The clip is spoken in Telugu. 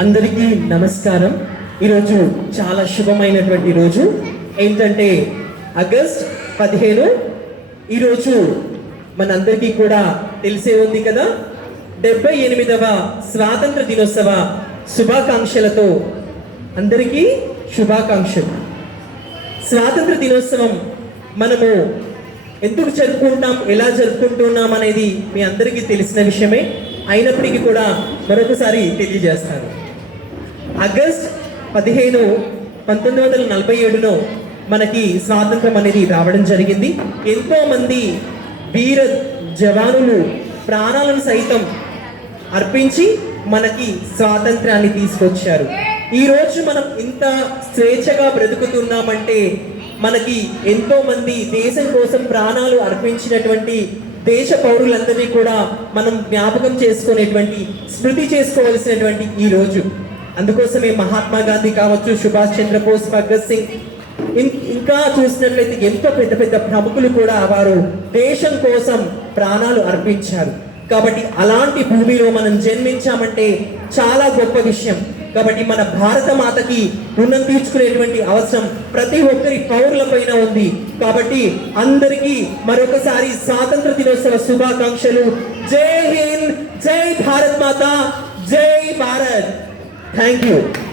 అందరికీ నమస్కారం. ఈరోజు చాలా శుభమైనటువంటి రోజు. ఏంటంటే ఆగస్ట్ పదిహేను. ఈరోజు మనందరికీ కూడా తెలిసే ఉంది కదా డెబ్బై ఎనిమిదవ స్వాతంత్ర దినోత్సవ శుభాకాంక్షలతో అందరికీ శుభాకాంక్షలు. స్వాతంత్ర దినోత్సవం మనము ఎందుకు జరుపుకుంటాం ఎలా జరుపుకుంటున్నాం అనేది మీ అందరికీ తెలిసిన విషయమే. అయినప్పటికీ కూడా మరొకసారి తెలియజేస్తాను. ఆగస్ట్ పదిహేను పంతొమ్మిది వందల నలభై ఏడులో మనకి స్వాతంత్రం అనేది రావడం జరిగింది. ఎంతోమంది వీర జవానులు ప్రాణాలను సైతం అర్పించి మనకి స్వాతంత్రాన్ని తీసుకొచ్చారు. ఈరోజు మనం ఇంత స్వేచ్ఛగా బ్రతుకుతున్నామంటే మనకి ఎంతోమంది దేశం కోసం ప్రాణాలు అర్పించినటువంటి దేశ పౌరులందరినీ కూడా మనం జ్ఞాపకం చేసుకునేటువంటి స్మృతి చేసుకోవలసినటువంటి ఈ రోజు. అందుకోసమే మహాత్మా గాంధీ కావచ్చు సుభాష్ చంద్రబోస్ భగత్ సింగ్. ఇంకా చూసినట్లయితే ఎంతో పెద్ద పెద్ద ప్రముఖులు కూడా వారు దేశం కోసం ప్రాణాలు అర్పించారు. కాబట్టి అలాంటి భూమిలో మనం జన్మించామంటే చాలా గొప్ప విషయం. కాబట్టి మన భారత మాతకి రుణం తీర్చుకునేటువంటి అవసరం ప్రతి ఒక్కరి పౌరుల పైన ఉంది. కాబట్టి అందరికీ మరొకసారి స్వాతంత్ర దినోత్సవ శుభాకాంక్షలు. జై హింద్ జై భారత్ మాత జై Thank you.